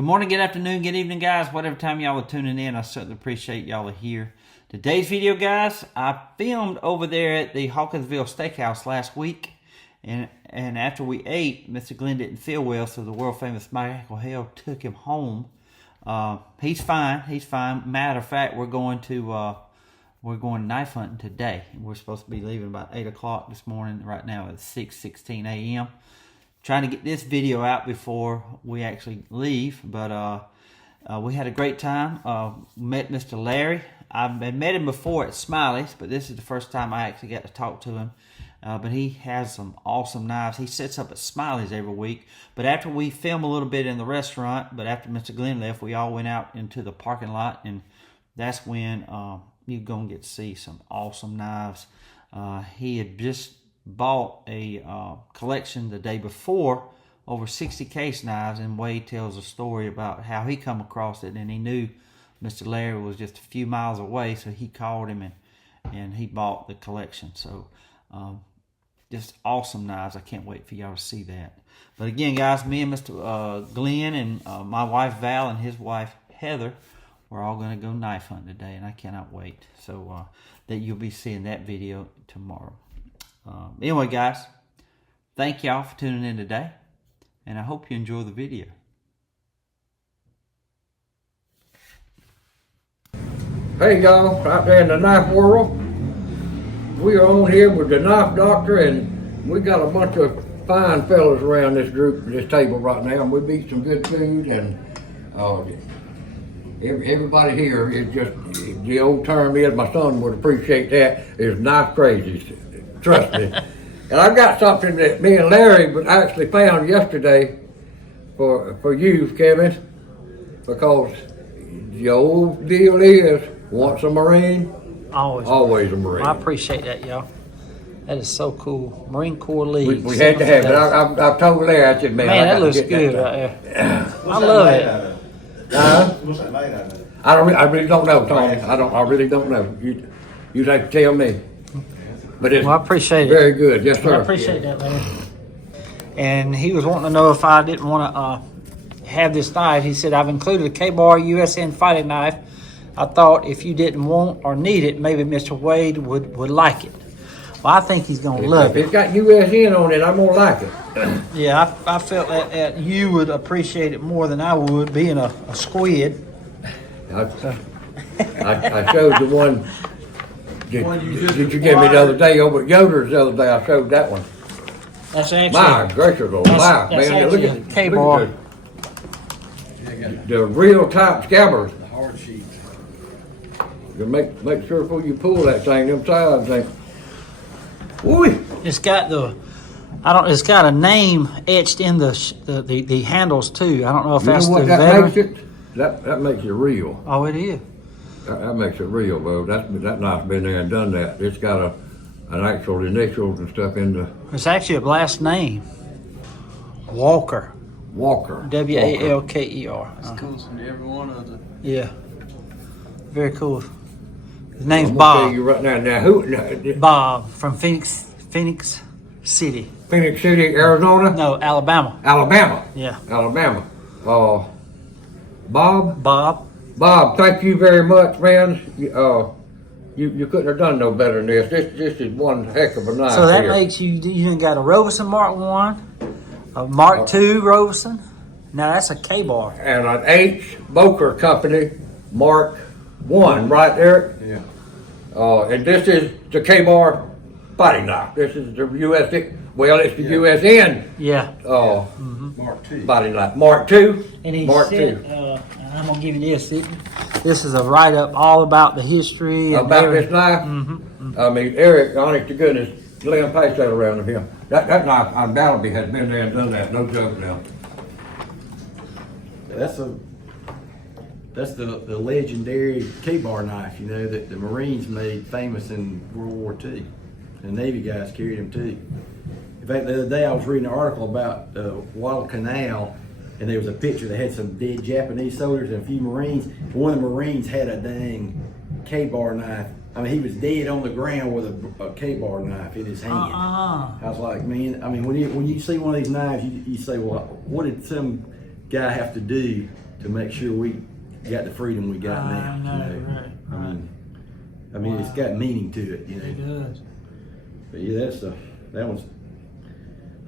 Good morning, good afternoon, good evening, guys. Whatever time y'all are tuning in, I certainly appreciate y'all are here. Today's video, guys, I filmed over there at the Hawkinsville steakhouse last week. And after we ate, Mr. Glenn didn't feel well, so the world-famous Michael Hale took him home. He's fine. He's fine. Matter of fact, we're going knife hunting today. We're supposed to be leaving about 8 o'clock this morning. Right now it's 6:16 a.m. Trying to get this video out before we actually leave, but we had a great time. Met Mr. Larry. I've met him before at Smiley's, but this is the first time I actually got to talk to him. But he has some awesome knives. He sets up at Smiley's every week. But after we film a little bit in the restaurant, but after Mr. Glenn left, we all went out into the parking lot, and that's when you're going to get to see some awesome knives. He had just bought a collection the day before, over 60 case knives, and Wade tells a story about how he come across it, and he knew Mr. Larry was just a few miles away, so he called him and he bought the collection. So just awesome knives. I can't wait for y'all to see that. But again, guys, me and Mr. Glenn and my wife Val and his wife Heather, we're all going to go knife hunting today, and I cannot wait. So that you'll be seeing that video tomorrow. Anyway, guys, thank y'all for tuning in today, and I hope you enjoy the video. Hey y'all, out there in the knife world, we are on here with the knife doctor, and we got a bunch of fine fellas around this table right now, and we eat some good food, and everybody here is just, the old term is, my son would appreciate that, is knife crazy. Trust me. And I've got something that me and Larry actually found yesterday for you, Kevin, because the old deal is, once a Marine, always a Marine. I appreciate that, y'all. That is so cool. Marine Corps leaves. We had to have it. I've told Larry, I said, man, that looks good right there. I love it. What's that made out of? I really don't know, Tony. I really don't know. You'd have to tell me. But it's I appreciate it. Very good, yes sir. I appreciate that, Larry. And he was wanting to know if I didn't want to have this knife. He said, I've included a K-Bar USN fighting knife. I thought if you didn't want or need it, maybe Mr. Wade would like it. Well, I think he's going to love it. If it's got USN on it, I'm going to like it. Yeah, I felt that you would appreciate it more than I would, being a squid. I showed the one that you gave me the other day over at Yoder's the other day. I showed that one. That's actually My gracious alive, man. Look at a K-Bar. The real type scabbers. The hard sheet. You make sure before you pull that thing, them sides ain't. Woo! It's got it's got a name etched in the handles too. I don't know if that's the veteran. Makes it? That makes it real. Oh, it is. That makes it real, bro. That knife's been there and done that. It's got an actual initials and stuff in the. It's actually a last name. Walker. Walker. W-A-L-K-E-R. It's cool from every one of them. Yeah. Very cool. His name's I'm gonna Bob. tell you right now. Who? Bob from Phoenix City. Phoenix City, Arizona. No, Alabama. Alabama. Yeah. Alabama. Bob. Bob, thank you very much, man. You couldn't have done no better than this. This is one heck of a knife. So that here. makes you got a Robeson Mark 1, a Mark 2 Robeson. Now that's a K-Bar. And an H. Boker Company Mark 1 right there. Yeah. And this is the K-Bar fighting knife. This is the USN. Well, it's the USN. Yeah. Mark 2. Fighting knife. Mark 2. And he Mark said, 2. I'm gonna give you this. This is a write-up all about the history and About this knife. I mean, Eric, honest to goodness, lay and pass that around to him. That knife undoubtedly has been there and done that. No joke now. That's the legendary K-Bar knife, you know, that the Marines made famous in World War II. The Navy guys carried them too. In fact, the other day I was reading an article about Guadalcanal, and there was a picture that had some dead Japanese soldiers and a few Marines. One of the Marines had a dang K-Bar knife. I mean, he was dead on the ground with a K-Bar knife in his hand. I was like, man, I mean, when you see one of these knives, you say, well, what did some guy have to do to make sure we got the freedom we got now. I mean, it's got meaning to it, you know. It does. But yeah, that one's.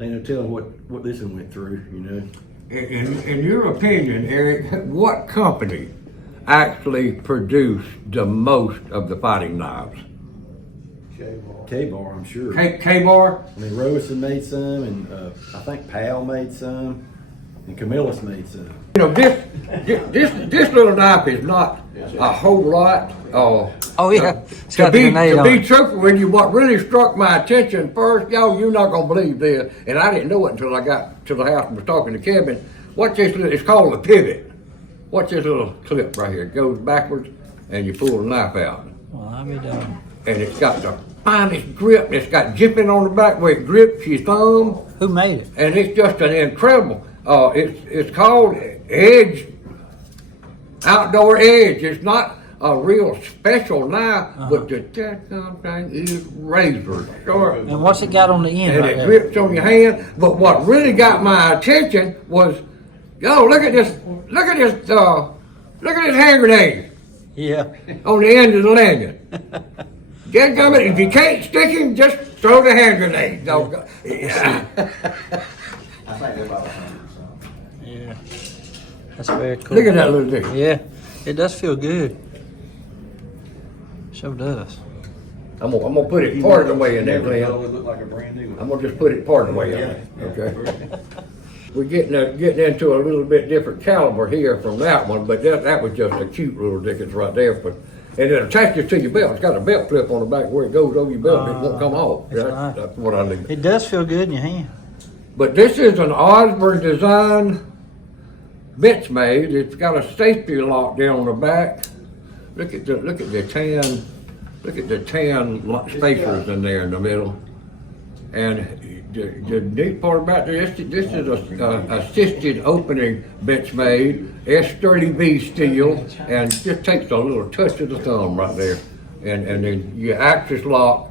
Ain't no telling what this one went through, you know. In your opinion, Eric, what company actually produced the most of the fighting knives? K-Bar, I'm sure. K-Bar? I mean, Robeson made some, and I think Powell made some, and Camillus made some. You know, this little knife is not a whole lot. Oh yeah, it's To got the grenade on be it. truthful with you, what really struck my attention first, y'all, you're not gonna believe this, and I didn't know it until I got to the house and was talking to Kevin. What's this? It's called a pivot. What's this little clip right here? It goes backwards, and you pull the knife out, Well, I'll be done. and it's got the finest grip. And it's got jipping on the back where it grips your thumb, Who made it? and it's just an incredible. It's called Edge, Outdoor Edge. It's not a real special knife, but the damn thing is razor sharp. And what's it got on the end And right it there? grips on your hand. But what really got my attention was, yo, look at this hand grenade Yeah. on the end of the lanyard. Dadgummit, if you can't stick him, just throw the hand grenade. Doggone. Yeah. I think they're about 100, so. Yeah. That's very cool. Look at that little thing. Yeah, it does feel good. Sure does. I'm gonna put it part of the way in there, Glenn. It looked like a brand new one. I'm gonna just put it part of the way in there, okay? We're getting into a little bit different caliber here from that one, but that was just a cute little dickens right there. But and it attaches to your belt. It's got a belt clip on the back where it goes over your belt. It won't come off. That's nice. That's what I need. It does feel good in your hand. But this is an Osborne design Benchmade. It's got a safety lock there on the back. Look at the tan spacers in there in the middle. And the neat part about this is a assisted opening Benchmade S30V steel, and just takes a little touch of the thumb right there. And then your axis lock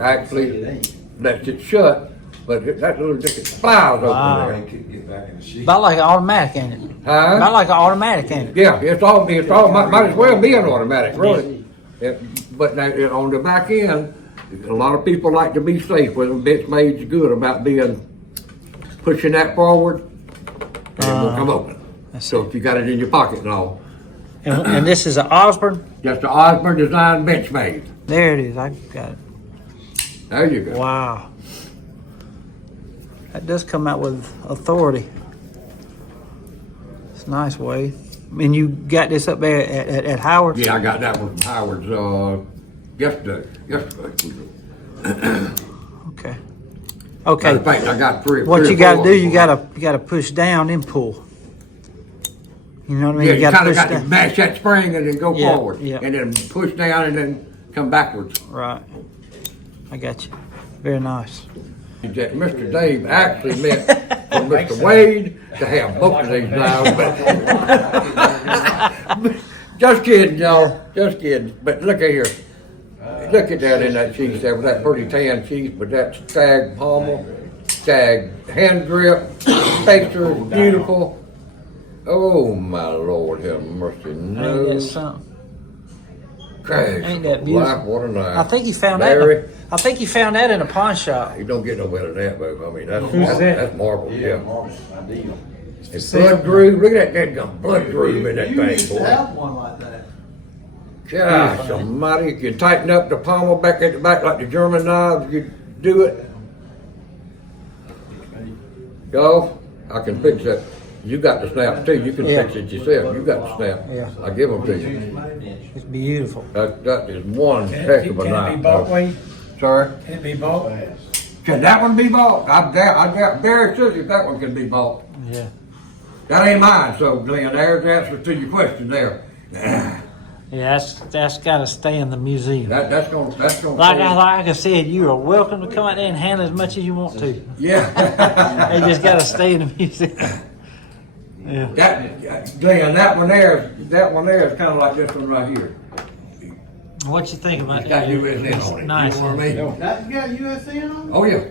actually lets it shut. But that little dick flies Wow. open Get back in the sheet. About like an automatic, ain't it? there. About like an automatic, ain't it? Yeah, it's all might as well be an automatic, really. But now, on the back end, a lot of people like to be safe with them. Benchmade's good about pushing that forward, and it won't come open. So if you got it in your pocket and all, And this is an Osborne. just the Osborne design Benchmade. There it is. I got it. There you go. Wow. That does come out with authority. It's nice, Wade. And you got this up there at Howard's? Yeah, I got that one from Howard's yesterday. Okay. Okay. In fact, I got three. What three you or got to four do, of you them. got to push down and pull. You know what I mean? Yeah, you you got to kind of push got to down. mash that spring and then go Yeah, forward, yeah. and then push down and then come backwards. Right. I got you. Very nice. That Mr. Dave actually meant for Mr. Wade to have both of these knives. But just kidding, y'all. Just kidding. But look at here. Look at that in that cheese there with that pretty tan cheese, but that stag pommel, stag hand grip, spacer is beautiful. Oh my Lord, have mercy. Ain't that No. something? Crash. Ain't that beautiful? Life, what a night. I think you found Larry, that. I think you found that in a pawn shop. you don't get no better than that, babe. I mean, Who's that? that's marble. Yeah, Yeah. Marcus, ideal. It's blood groove. Look at that gun blood groove in that You thing, used to boy. have one like that. Gosh almighty, you can tighten up the pommel back at the back like the German knives. You do it. Go. I can fix that. You got the snaps too. You can Yeah. fix it yourself. You got the snap. Yeah. I give them to you. It's beautiful. That is one heck of a Can it be knife. bought, Wade? Sorry. Can it be bought? Can that one be bought? I doubt very seriously if that one can be bought. Yeah. That ain't mine, so Glenn, there's the answer to your question there. Yeah, that's got to stay in the museum. That's gonna Like stay- I said, you are welcome to come out there and handle as much as you want to. Yeah. They just got to stay in the museum. Yeah. Glenn, that one there is kind of like this one right here. What you think about It's got that? USN on it. Nice. You know what I mean? That you got USN on? Oh yeah.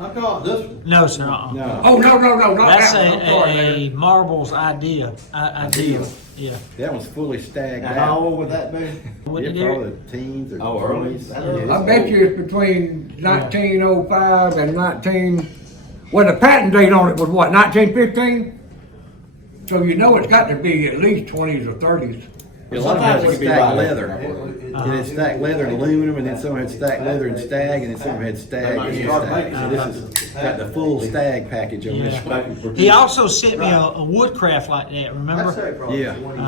I call it this one. No, sir. No, Oh, no, not That's that one. I'm sorry, a Larry. Marbles idea. Ideal. Yeah. that one's fully stacked Now, how out. old would that be? What Yeah, did you probably teens or Oh, early. 20s. That's Yeah, early. it's I bet old. you it's between 1905 and 19. Well, the patent date on it was what, 1915? So you know it's got to be at least 20s or 30s. A lot of times Sometimes it it's can be stacked right. leather. And it's stacked leather and aluminum, and then some had stacked leather and stag, and then some had stag might and start stag. making So this has got the full stag package on this. Yeah. He also sent me a woodcraft like that. Remember? I'd say probably Yeah. 20.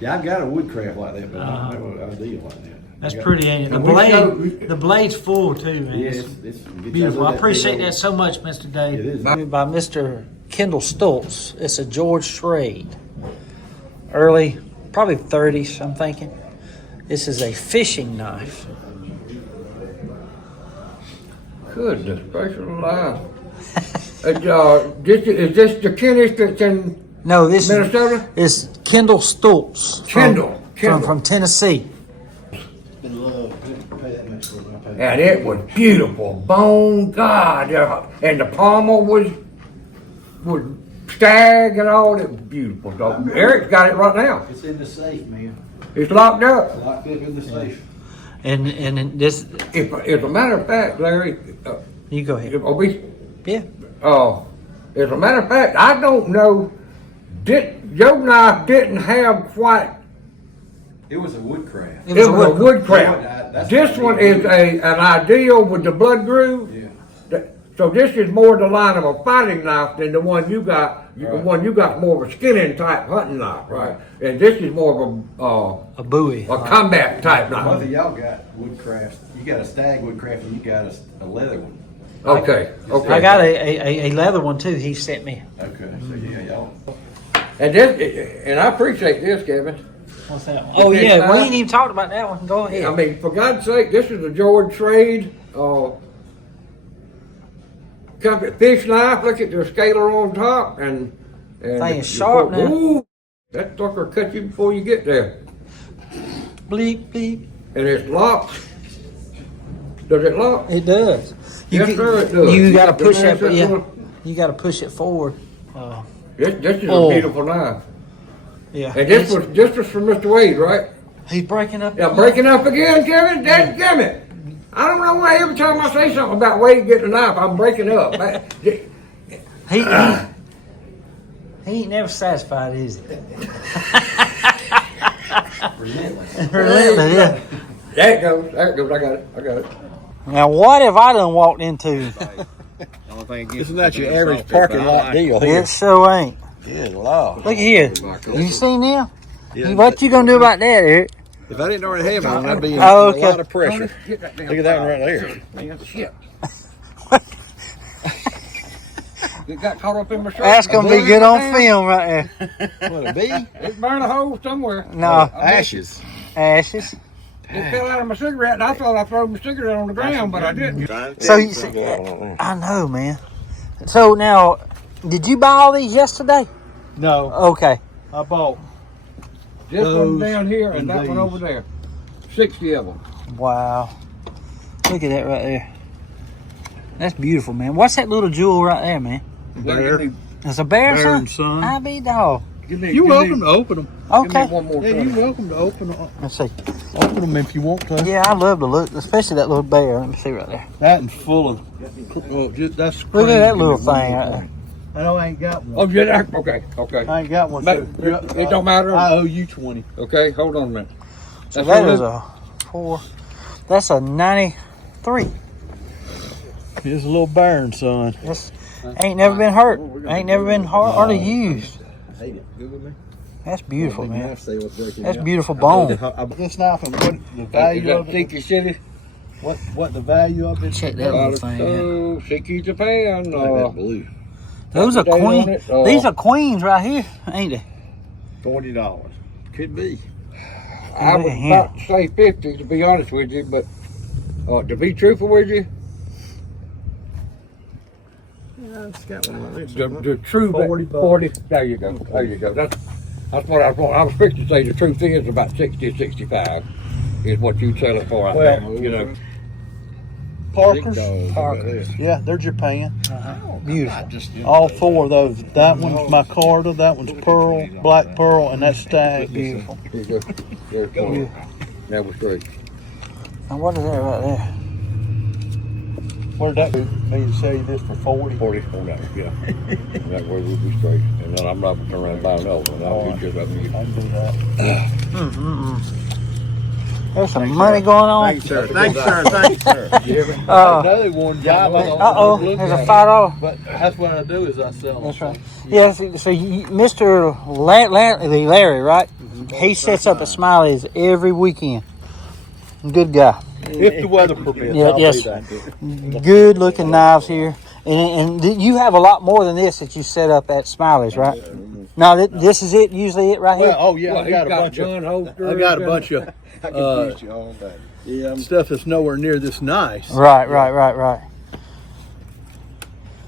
Yeah, I've got a woodcraft like that, but I don't know what ideal like that. That's I got- pretty, ain't it? The And we showed- blade, the blade's full too, man. Yeah, It's it's beautiful. I appreciate that so much, Mr. Dave. It is. By Mr. Kendall Stoltz. It's a George Schrade. Early, probably 30s, I'm thinking. This is a fishing knife. Goodness gracious alive. Is this the Kenneth that's in No, this Minnesota? is Kendall Stoltz. Kendall. From Tennessee. In love. Pay that much for it. And it was beautiful. Bone, God. And the pommel was stag and all. It was beautiful. So Eric's got it right now. It's in the safe, man. It's locked up. Locked up in the safe. And this, If, as a matter of fact, Larry, you go ahead. Yeah. as a matter of fact, I don't know, your knife didn't have quite, It was a woodcraft. It it was a was a wood. woodcraft. That's This what one I is mean. an ideal with the blood groove. Yeah. So this is more the line of a fighting knife than the one you got. The Right. one you got more of a skinning type hunting knife, right? And this is more of A buoy. a combat type Both knife. of y'all got woodcrafts. You got a stag woodcraft and you got a leather one. Okay, okay. I got a leather one too. He sent me. Okay, so yeah, y'all. And this, and I appreciate this, Kevin. What's that one? Oh Okay, yeah, we I- ain't even talked about that one. Go ahead. I mean, for God's sake, this is a George Schrade fish knife. Look at the scaler on top, and Thing is sharp now. Ooh, that sucker cut you before you get there. Bleep bleep. And it's locked. Does it lock? It does. Yes, sir, it does. You got to The push man that. said, Yeah. "Well, You got to push it forward. This is Oh. a beautiful knife. Yeah. And this was from Mr. Wade, right? He's breaking up. Yeah, breaking up again, Kevin. Dadgummit. I don't know why every time I say something about Wade getting a knife, I'm breaking up. He ain't never satisfied, is he? Relentless. Relentless, yeah. There it goes. There it goes. I got it. Now what have I done walked into? Isn't that your average parking lot deal here? It sure ain't. Good Lord. Look here. You seen them? What you gonna do about that, Eric? If I didn't already have one, I'd be in Oh, a okay. lot of pressure. Get that damn Look at that one right there. damn shit. It got caught up in my shirt. That's gonna be good on film right there. What, a bee? It burned a hole somewhere. No, Ashes. ashes. It fell out of my cigarette, and I thought I threw my cigarette on the ground, but I didn't. So you see, I know, man. So now, did you buy all these yesterday? No, Okay. I bought. This one Those down here and and that one these. over there. 60 of them. Wow. Look at that right there. That's beautiful, man. What's that little jewel right there, man? Bear. It's a bear, Bear son? and son. I be dog. You're welcome to open them. Okay. One more Yeah, time. you're welcome to open them. Let's see. Open them if you want to. Yeah, I love to look, especially that little bear. Let me see right there. That and full of. Well, just, that's. Look at that cream. little Give me one thing more right there. thing. I know I ain't got one. Oh, yeah, okay, okay. I ain't got one. But it don't matter. I owe you 20. Okay, hold on a minute. So That's that is all a 4. That's a 93. It's a little Baron, son. This ain't never been hurt. Ain't never been hardly used. I hate it. Good with me. That's beautiful, man. Say what's breaking That's out. beautiful bone. This knife and what the Is value that of it? Tiki City? What the value of it? Check that little thing. out. Oh, Tiki Japan. blue. Those are Date on queen. it, These are queens right here, ain't they? $40. Could be. I was Yeah. about to say 50 to be honest with you, but to be truthful with you, Yeah, it's got one right there. the true 40 bucks. 40. There you go. There you go. That's what I was. I was fixing to say. The truth is about 60 or 65 is what you sell it for. I Well, think, you know. Parkers. Parkers. Yeah, they're Japan. Beautiful. All four of those. That one's micarta, that one's pearl, black pearl, and that's stag. Beautiful. There's one. That was great. And what is that right there? What did that do? Me to sell you this for 40? 40 on that, yeah. And that way we'll be straight. And then I'm not gonna turn around and buy another one. I'll just up I can do that. There's some money going on. Thank you, sir. Thank you, sir. Thank you, sir. Another one job. Uh-oh, there's a $5. But that's what I do is I sell them. That's right. Yeah, so you, Mr. Larry, right? He sets up at Smiley's every weekend. Good guy. If the weather permits, Yeah, I'll yes. do that. Good looking knives here. And you have a lot more than this that you set up at Smiley's, right? No, this is it, usually it right here? Well, oh yeah, Well, I got a he's bunch gun of. holsters I got a and- bunch of I confused you all day. stuff that's nowhere near this nice. Right.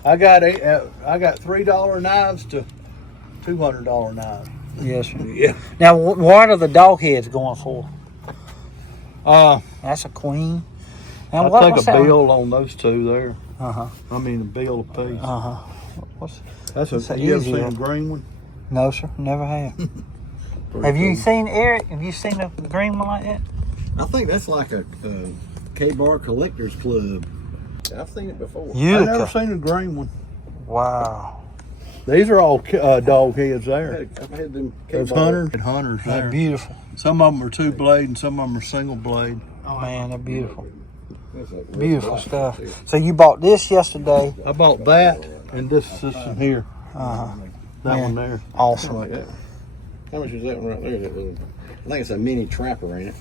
I got $3 knives to $200 knives. Yes, sir. Yeah. Now, what are the dog heads going for? That's a queen. And I what's take a that? bill on those two there. Uh-huh. I mean a bill a piece. What's That's That's a. You ever easy seen a one. green one? No, sir, never have. Have you seen Eric? Have you seen a green one like that? I think that's like a K-Bar Collectors Club. I've seen it before. I've never Utica. seen a green one. Wow. These are all dog heads there. I've had them There's K-Bar. hunters and hunters They're there. beautiful. Some of them are two blade and some of them are single blade. Oh, man, they're beautiful. Beautiful stuff. So you bought this yesterday. I bought that and this one here. Uh-huh. That Yeah. one there. Awesome. Like that. How much is that one right there? That little, I think it's a mini trapper, ain't it?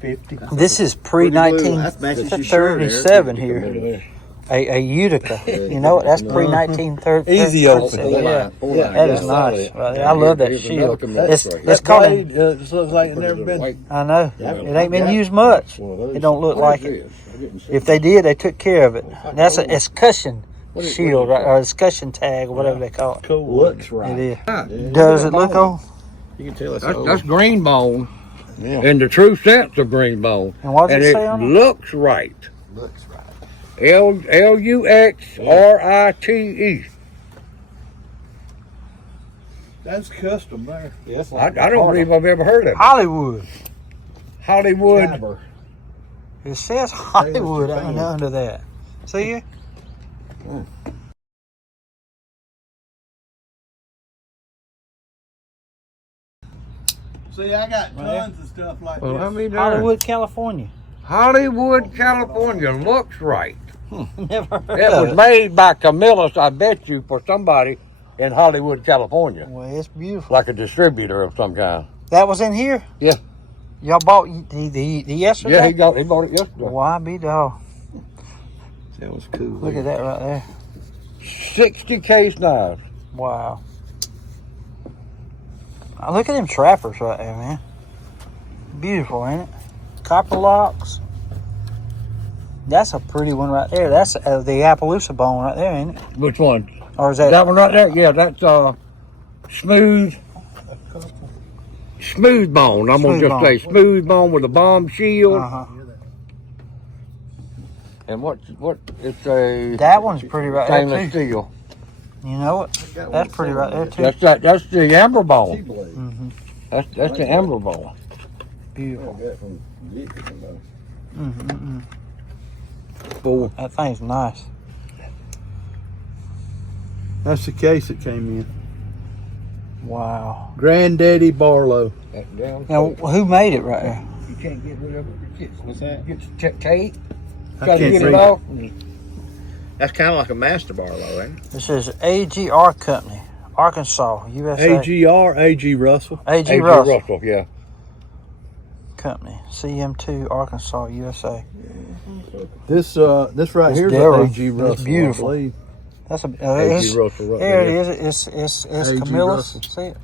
50. This is That matches your shirt there. pre-1937 here. A Utica. You know what? That's pre-1930. Easy open. Yeah. Pull line. That is Yeah. nice. I love that Here's another shield. commitment It's right it's That called. blade just looks like it's never been. I know. Yeah. It ain't been used much. It don't look like it. If they did, they took care of it. That's a escutcheon shield, right? Or escutcheon tag, or whatever they call it. Cool. Looks right. It is. Does it look old? You can tell it's That's, old. that's green bone Yeah. in the true sense of green bone. And what does And it it say on it? looks right. Looks right. Luxrite. That's custom there. Yeah, that's I like don't believe I've ever heard of it. Hollywood. Hollywood. Fiber. It says Hollywood under that. See you? See, I got tons of stuff like Well, I this. mean, Hollywood, California. Hollywood, California looks right. Never heard It of was it. made by Camillus, I bet you, for somebody in Hollywood, California. Well, it's beautiful. Like a distributor of some kind. That was in here? Yeah. Y'all bought the yesterday? Yeah, he bought it yesterday. Why be dog? That was cool. Look at that right there. 60 case knives. Wow. Look at them trappers right there, man. Beautiful, ain't it? Copper locks. That's a pretty one right there. That's the Appaloosa bone right there, ain't it? Which one? Or is that? That one right there? Yeah, that's smooth. Smooth bone. I'm Smooth gonna just bone. say smooth bone with a bomb shield. Uh-huh. And what? It's a That one's pretty right there stainless too. steel. You know what? That's pretty right there too. That's the amber bone. Mm-hmm. That's the amber bone. Beautiful. Mm-hmm. Cool. That thing's nice. That's the case that came in. Wow. Granddaddy Barlow. Now, who made it right there? You can't get rid of it. What's that? Get tape. I Try to can't get read it off. That's kind of like a master Barlow, ain't it? This is AGR Company, Arkansas, USA. AGR, AG Russell. AG A.J. Russell yeah. Company, CM2, Arkansas, USA. This right It's here is Darrow. AG It's Russell. beautiful. I believe. That's a. A.J. Russell right There there. it is. It's A.G. Camillus. Russell. See it?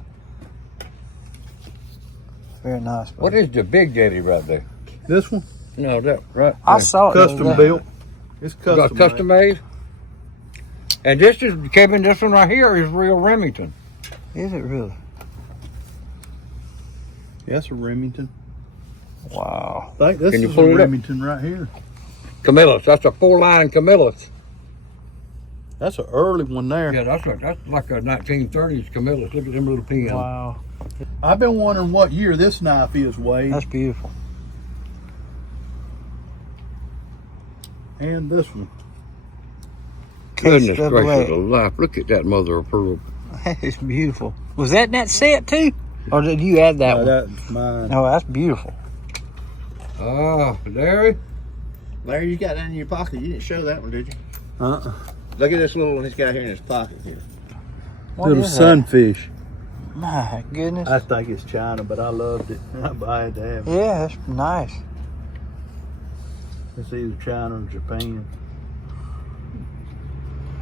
Very nice. What is the Big Daddy right there? This one, No, that right. I there. saw it. the other custom day. built. It's Got custom. custom made. And this is Kevin. This one right here is real Remington. Is it really? Yes, a Remington. Wow. I think this Can you is a pull it up? Remington right here. Camillus. That's a 4-line Camillus. That's an early one there. Yeah, that's like a 1930s Camillus. Look at them little pins. Wow. I've been wondering what year this knife is, Wade. That's beautiful. And this one. Goodness Case gracious double alive. Look at that mother of pearl. That is beautiful. Was that in that set too? Or did you add that one? That's mine. No, that's beautiful. Ah, Larry. Larry, you got that in your pocket. You didn't show that one, did you? Uh-uh. Look at this little one he's got here in his pocket here. What Little is that? sunfish. My goodness. I think it's China, but I loved it. I had to have it. Yeah, that's nice. It's either China or Japan.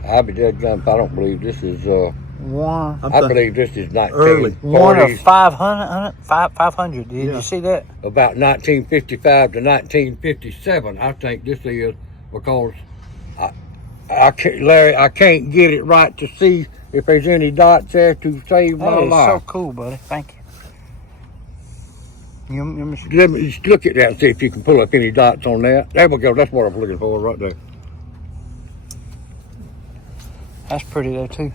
I'll be dead gum if I don't believe this is, One I'm I thinking believe this is early. 1940s. one of 500. Did Yeah. you see that? About 1955 to 1957. I think this is because I can't, Larry, I can't get it right to see if there's any dots there to save my That is so life. cool, buddy. Thank you. Let me just look at that and see if you can pull up any dots on that. There we go. That's what I'm looking for right there. That's pretty there too.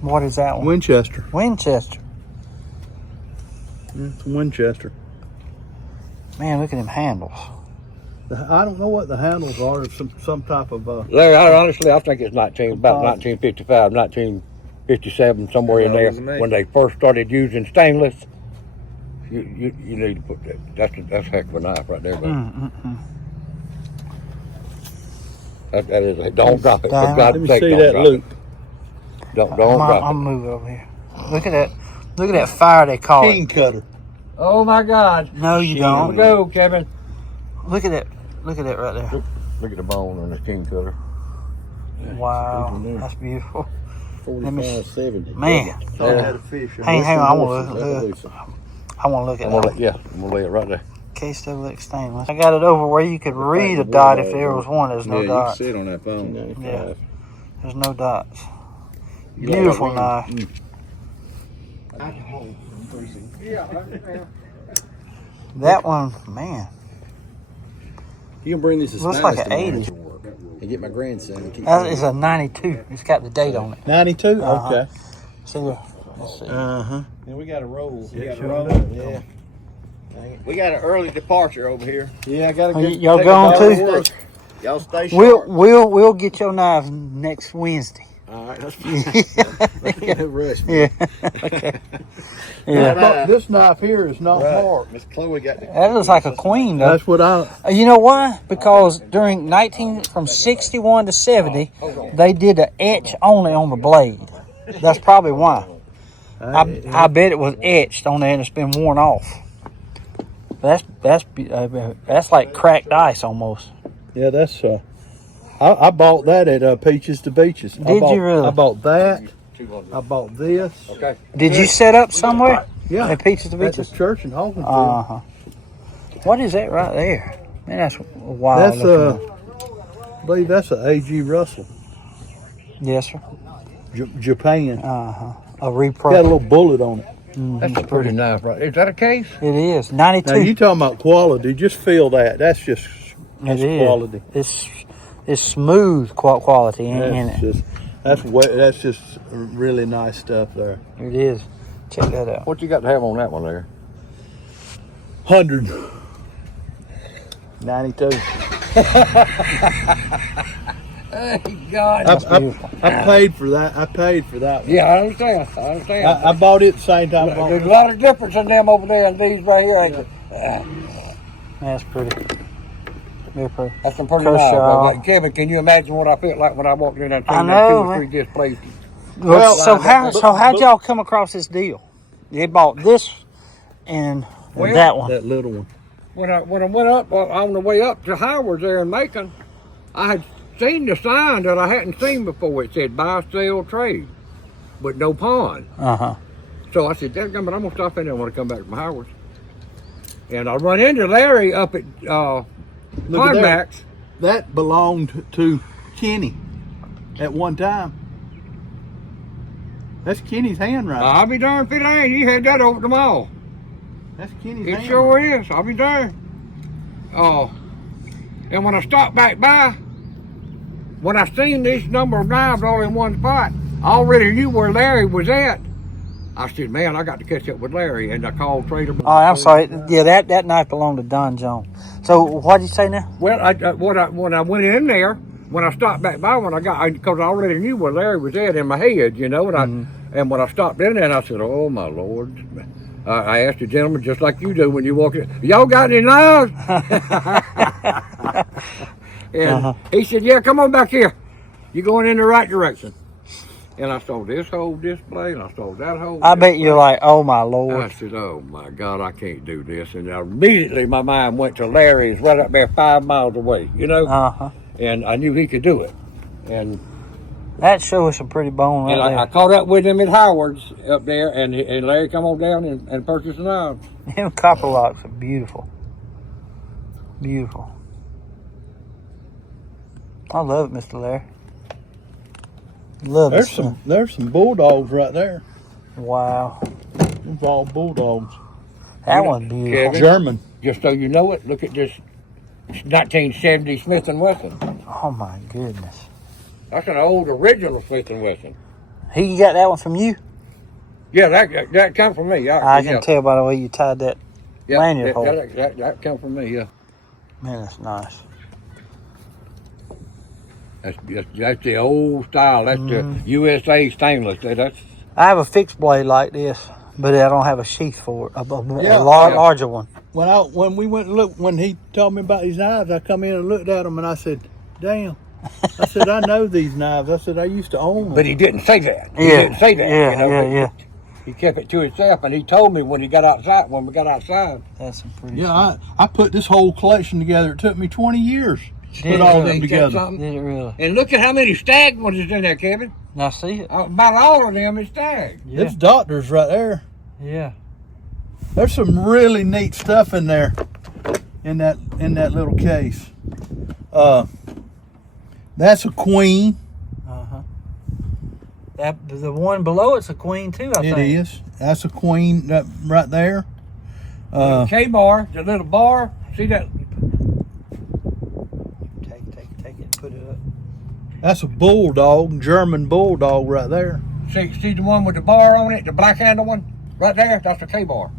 What is that one? Winchester. Winchester. It's Winchester. Man, look at them handles. I don't know what the handles are. Some type of Larry, honestly, I think it's about 1955, 1957, somewhere in there, when they first started using stainless. You need to put that. That's a heck of a knife right there, buddy. That is a, don't drop it. For Let God's Let me sake, see don't that drop loop. it. Don't drop I'll it. move it over here. Look at that. Look at that fire they call King it. cutter. Oh my God! No, you Here we don't. go, Kevin. Look at that. Look at that right there. Look at the bone on the king cutter. Wow, that's beautiful. 45, 70. Man, Thought I had a fish. hang on. I want to look. I want to look at that. I'm gonna lay it right there. Case double X stainless. I got it over where you could read a dot if there was one. There's no Yeah, you can dots. see it on that phone. Yeah. There's no dots. You like Beautiful that ring? knife. That one, man. You can bring this to Looks Spanish like an tomorrow 80. and get my grandson. To keep That is a 92. It's got the date on it. 92? Uh-huh. Okay. See, let's see. Uh-huh. And we got a roll. We got a sure roll. enough. Yeah. We got an early departure over here. Yeah, I got to Are get. y'all take a going dog too? to work. Y'all stay sharp. We'll get your knives next Wednesday. All right, that's fine. No rush. Yeah. Okay. Yeah. But this knife here is not hard. Miss Chloe got the. That looks like a queen though. That's what I. You know why? Because during from 61 to 70, they did an etch only on the blade. That's probably why. I bet it was etched on there and it's been worn off. That's like cracked ice almost. Yeah, that's. I bought that at Peaches to Beaches. Did you really? I bought that. I bought this. Okay. Did you set up somewhere? Yeah. At Peaches to At the Beaches? church in Hawkinsville. Uh-huh. What is that right there? Man, that's wild. That's looking. I believe that's a A.G. Russell, Yes, sir. Japan. Uh-huh. A Got a repro. little bullet on it. That's a pretty knife, right? Is that a case? It is. 92. Now you talking about quality? Just feel that. That's just It is. quality. It's smooth quality in That's it. just that's just really nice stuff there. It is. Check that out. What you got to have on that one there? 100. 92. Hey, God. I paid for that. I paid for that one. Yeah, I understand. I understand. I bought it at the same time. I bought There's a lot of difference in them over there and these right here. Ain't there? That's pretty. Very pretty. That's some pretty Kershaw. nice. Kevin, can you imagine what I felt like when I walked in that I thing? know, 2 or man. 3 just places. Well, how'd y'all come across this deal? They bought this and that one. that little one. When I went up on the way up to Howard's there in Macon, I had seen the sign that I hadn't seen before. It said buy, sell, trade, but no pawn. Uh-huh. So I said, "Dadgummit, I'm gonna stop in there when I come back from Howard's." And I run into Larry up at Look at that. Climax. That belonged to Kenny at one time. That's Kenny's handwriting. I'll be darned if it ain't. He had that over the mall. That's Kenny's It handwriting. sure is. I'll be darned. Oh, And when I stopped back by, when I seen this number of knives all in one spot, I already knew where Larry was at. I said, man, I got to catch up with Larry. And I called Trader. Oh, I'm sorry. Yeah, that knife belonged to Don Jones. So what did you say now? Well, when I went in there, when I stopped back by, because I already knew where Larry was at in my head, you know, and when I stopped in there, and I said, oh my Lord, I asked the gentleman just like you do when you walk in, y'all got any knives? And he said, yeah, come on back here. You're going in the right direction. And I saw this whole display, and I saw that whole I bet you're like, oh my Lord. I said, oh my God, I can't do this. And immediately my mind went to Larry's right up there 5 miles away, you know? And I knew he could do it. And that sure is a pretty bone right there. I caught up with him at Howard's up there, and Larry come on down and purchased an knife. Them copper locks are beautiful. Beautiful. I love it, Mr. Larry. Love it. There's some bulldogs right there. Wow. It's all bulldogs. That one's beautiful. Kevin, German. just so you know it, look at this 1970 Smith & Wesson. Oh my goodness. That's an old original Smith & Wesson. He got that one from you? Yeah, that come from me. I can tell by the way you tied that lanyard hole. That come from me, yeah. Man, that's nice. That's the old style. That's the USA stainless. I have a fixed blade like this, but I don't have a sheath for it. A larger one. When we went and looked, when he told me about these knives, I come in and looked at them and I said, damn. I said, I know these knives. I said, I used to own them. But he didn't say that. He Yeah. didn't say that. Yeah, you know? yeah. He kept it to himself, and he told me when we got outside. That's some pretty Yeah, I put this whole collection together. It took me 20 years to put all of them together. Did it really? And look at how many stag ones is in there, Kevin. Now see it? About all of them is stag. Yeah. It's doctors right there. Yeah. There's some really neat stuff in there, in that little case. That's a queen. The one below it's a queen too, I think. It is. That's a queen right there. K-bar, the little bar. See that? Take it and put it up. That's a bulldog, German bulldog right there. See the one with the bar on it, the black handle one? Right there, that's a K-bar.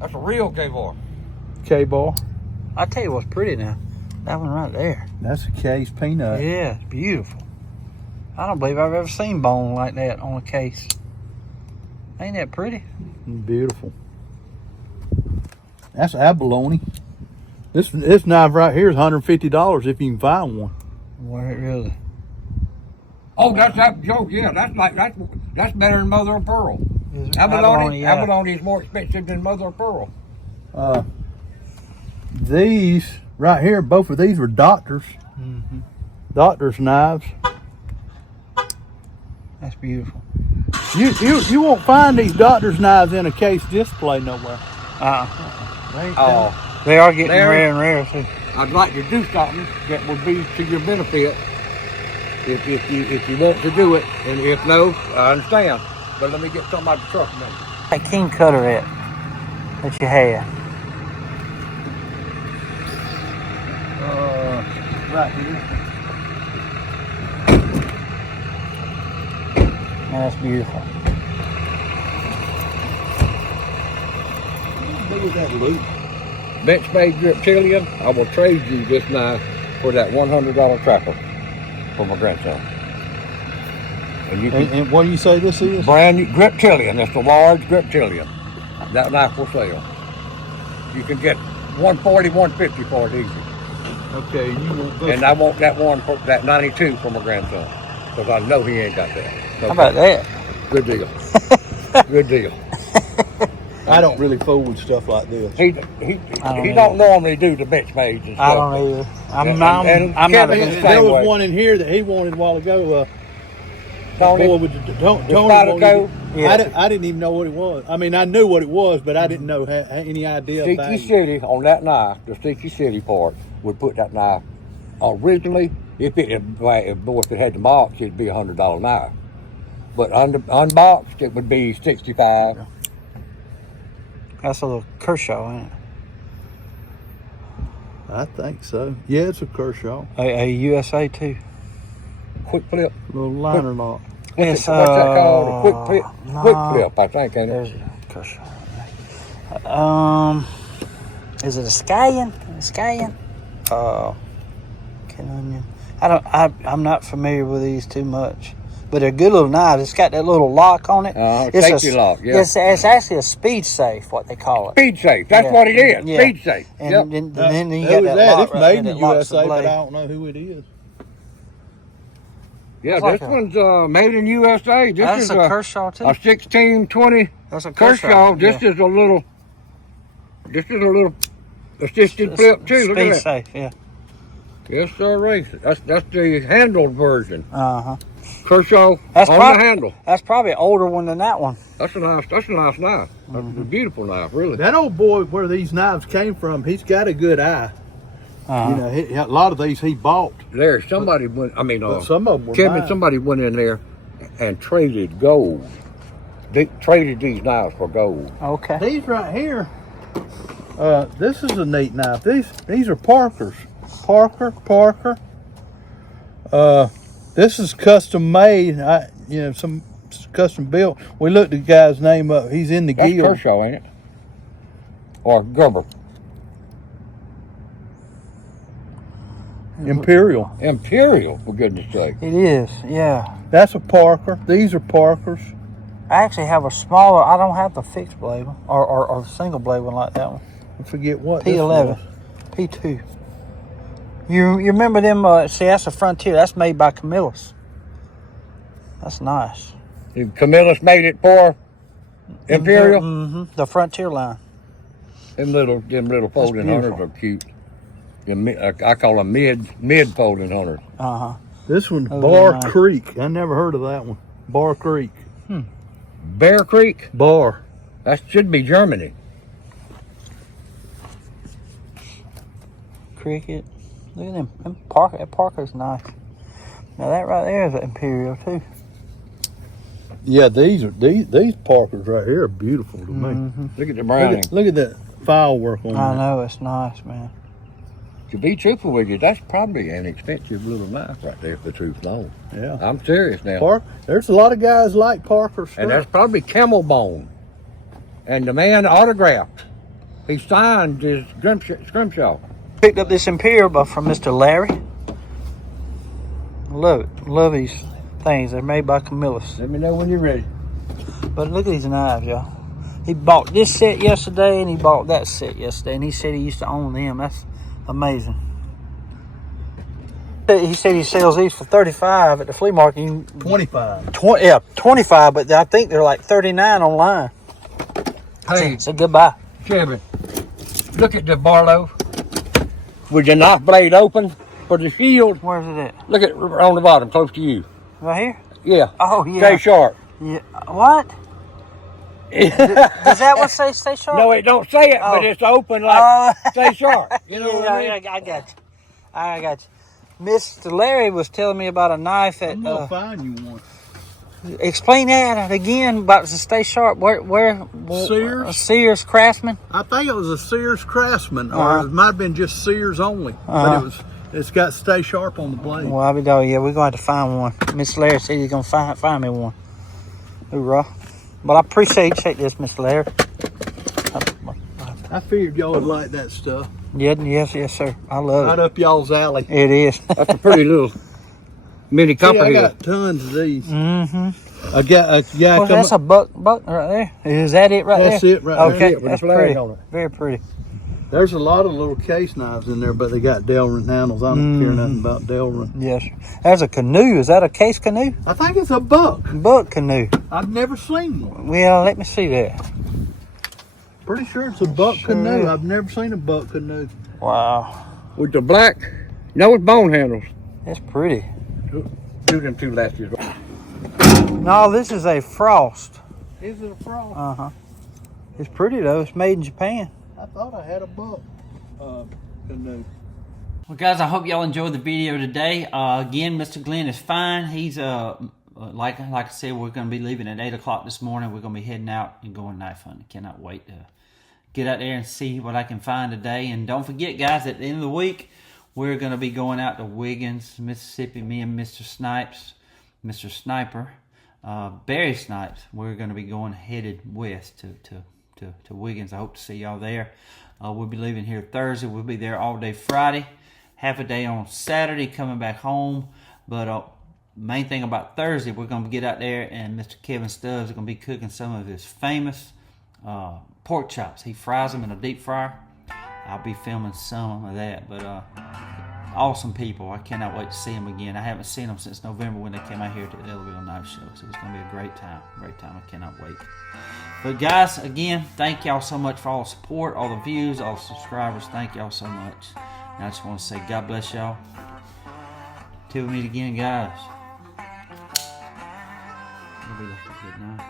That's a real K-bar. K-bar. I tell you what's pretty now. That one right there. That's a case peanut. Yeah, it's beautiful. I don't believe I've ever seen bone like that on a case. Ain't that pretty? Beautiful. That's abalone. This knife right here is $150 if you can find one. What, really? Oh, that's that joke. Yeah, that's better than mother of pearl. Abalone is more expensive than mother of pearl. These right here, both of these were doctors. Doctors' knives. That's beautiful. You won't find these doctors' knives in a case display nowhere. They are getting rare and rare too. I'd like to do something that would be to your benefit if you want to do it, and if no, I understand. But let me get something out of the truck a minute. That king cutter that you had. Right here. That's beautiful. Look at that loop. Benchmade reptilian. I will trade you this knife for that $100 trapper for my grandson. And you can, And what do you say this is? brand new reptilian. That's the large reptilian. That knife will sell. You can get $140, $150 for it easy. Okay, you want this. And I want that one for that 92 for my grandson, because I know he ain't got that. How about that? Good deal. Good deal. I don't really fool with stuff like this. He don't normally do the Benchmades and stuff. I don't either. I'm And not a Kevin, big the There same was way. one in here that he wanted a while ago. Tony, Boy, with Tony Spyderco? wanted it. Yeah. I didn't even know what it was. I mean, I knew what it was, but I didn't know any idea about Sticky it. City on that knife, the Sticky City part would put that knife originally. If it had the marks, it'd be $100 knife. But unboxed, it would be $65. That's a little Kershaw, ain't it? I think so. Yeah, it's a Kershaw. A USA too. Quick flip. Little liner lock. It's, What's that called? A quick flip. no. Quick flip, I think, ain't There's it? a Kershaw. Is it a scallion? A scallion? Canonian. I'm not familiar with these too much, but they're good little knives. It's got that little lock on it. It's safety lock, yeah. It's actually a speed safe, what they call it. Speed safe. That's Yeah. what it is. Yeah. Speed safe. And Yep. then you Who got is that that? lock It's right made there in that the locks the USA, but blade. I don't know who it is. Yeah, It's like this a- one's made in USA. This That's is a Kershaw too. a 1620 That's a Kershaw. This yeah. is a little. This is a little assisted flip too. Look Speed at that. safe, yeah. Yes, sir, Ray. That's the handled version. Uh-huh. Kershaw That's on prob- the handle. That's probably an older one than that one. That's a nice knife. That's a beautiful knife, really. That old boy, where these knives came from, he's got a good eye. You know, a lot of these he bought. There, somebody went. I mean, But some of them were Kevin, mine. somebody went in there and traded gold. They traded these knives for gold. Okay. These right here, this is a neat knife. These are Parker's. Parker. This is custom made. Some custom built. We looked the guy's name up. He's in the That's guild. Kershaw, ain't it? Or Gerber. Imperial. Imperial, for goodness sake. It is, yeah. That's a Parker. These are Parkers. I actually have a smaller. I don't have the fixed blade one or the single blade one like that one. I forget what. this P11, was. P2. You remember them? See, that's a Frontier. That's made by Camillus. That's nice. Camillus made it for Imperial. Mm-hmm. The Frontier line. Them little folding hunters beautiful. are cute. I call them mid folding hunters. Uh-huh. This one's Oh, Bar nice. Creek. I never heard of that one. Bar Creek. Bear Creek. Bar. That should be Germany. Cricket. Look at them. That Parker's nice. Now that right there is an Imperial too. Yeah, these Parkers right here are beautiful to me. Look at the browning. Look at that file work on I that. know, it's nice, man. To be truthful with you, that's probably an expensive little knife right there, if the truth's known. Yeah. I'm serious now. There's a lot of guys like Parker stuff. And that's probably camel bone. And the man autographed. He signed his scrimshaw. Picked up this Imperial from Mr. Larry. Love it. Love these things. They're made by Camillus. Let me know when you're ready. But look at these knives, y'all. He bought this set yesterday and he bought that set yesterday. And he said he used to own them. That's amazing. He said he sells these for $35 at the flea market. 25. 25, but I think they're like $39 online. Hey, So goodbye. Kevin, look at the Barlow. With your knife blade open for the shield. Where's it at? Look at it on the bottom, close to you. Right here? Yeah. Oh, yeah. Stay sharp. Yeah. What? Does that one say stay sharp? No, it don't say it, but Oh. it's open like stay sharp. You know Yeah, what I mean? I got you. I got you. Mr. Larry was telling me about a knife at. I'm gonna find you one. Explain that again about to stay sharp. Where? Sears? Sears Craftsman. I think it was a Sears Craftsman, or Uh-huh. it might have been just Sears only. But it's got stay sharp on the blade. Well, I'll be dog. Yeah, we're going to have to find one. Mr. Larry said he's gonna find me one. Hoorah! But I appreciate this, Mr. Larry. I figured y'all would like that stuff. Yes, sir. I love Right it. up y'all's alley. It is. That's a pretty little mini See, I company. got tons of these. Mm-hmm. I got a guy Well, come that's a buck right there. Is that it right That's there? it right there. Okay, With the that's flag pretty. on it. Very pretty. There's a lot of little case knives in there, but they got Delrin handles. I don't care nothing about Delrin. Yes, sir. There's a canoe. Is that a case canoe? I think it's a buck. Buck canoe. I've never seen one. Well, let me see that. Pretty sure it's a buck Sure. canoe. I've never seen a buck canoe. Wow, With the black, no, it's bone handles. that's pretty. Do them two latches. No, this is a Frost. Is it a frog? Uh-huh. It's pretty, though. It's made in Japan. I thought I had a buck canoe. Well, guys, I hope y'all enjoyed the video today. Again, Mr. Glenn is fine. He's like I said, we're going to be leaving at 8 o'clock this morning. We're going to be heading out and going knife hunting. Cannot wait to get out there and see what I can find today. And don't forget, guys, at the end of the week, we're going to be going out to Wiggins, Mississippi. Me and Mr. Sniper, Barry Snipes. We're going to be headed west to Wiggins. I hope to see y'all there. We'll be leaving here Thursday. We'll be there all day Friday, half a day on Saturday, coming back home. But main thing about Thursday, we're going to get out there, and Mr. Kevin Stubbs is going to be cooking some of his famous pork chops. He fries them in a deep fryer. I'll be filming some of that. But awesome people. I cannot wait to see them again. I haven't seen them since November when they came out here to the Ellerville Knife Show. So it's going to be a great time. Great time. I cannot wait. But guys, again, thank y'all so much for all the support, all the views, all the subscribers. Thank y'all so much. And I just want to say God bless y'all. Till we meet again, guys. It'll be like a good night.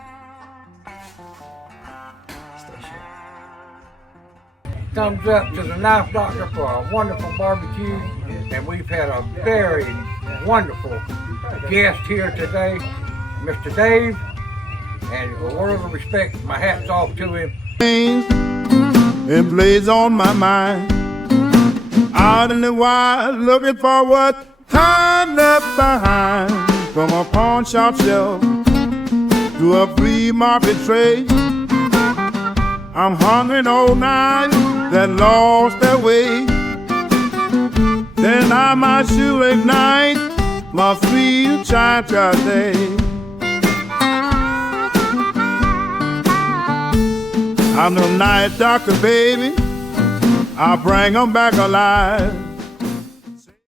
Stay sharp. Thumbs up to the Knife Doctor for a wonderful barbecue. And we've had a very wonderful guest here today, Mr. Dave. And a word of respect, my hat's off to him. It plays on my mind. Out in the wild, looking for what time left behind. From a pawn shop shelf to a flea market tray, I'm hungry all night that lost their way. Then I might shoot ignite my sweet child day. I'm the night doctor, baby. I'll bring 'em back alive.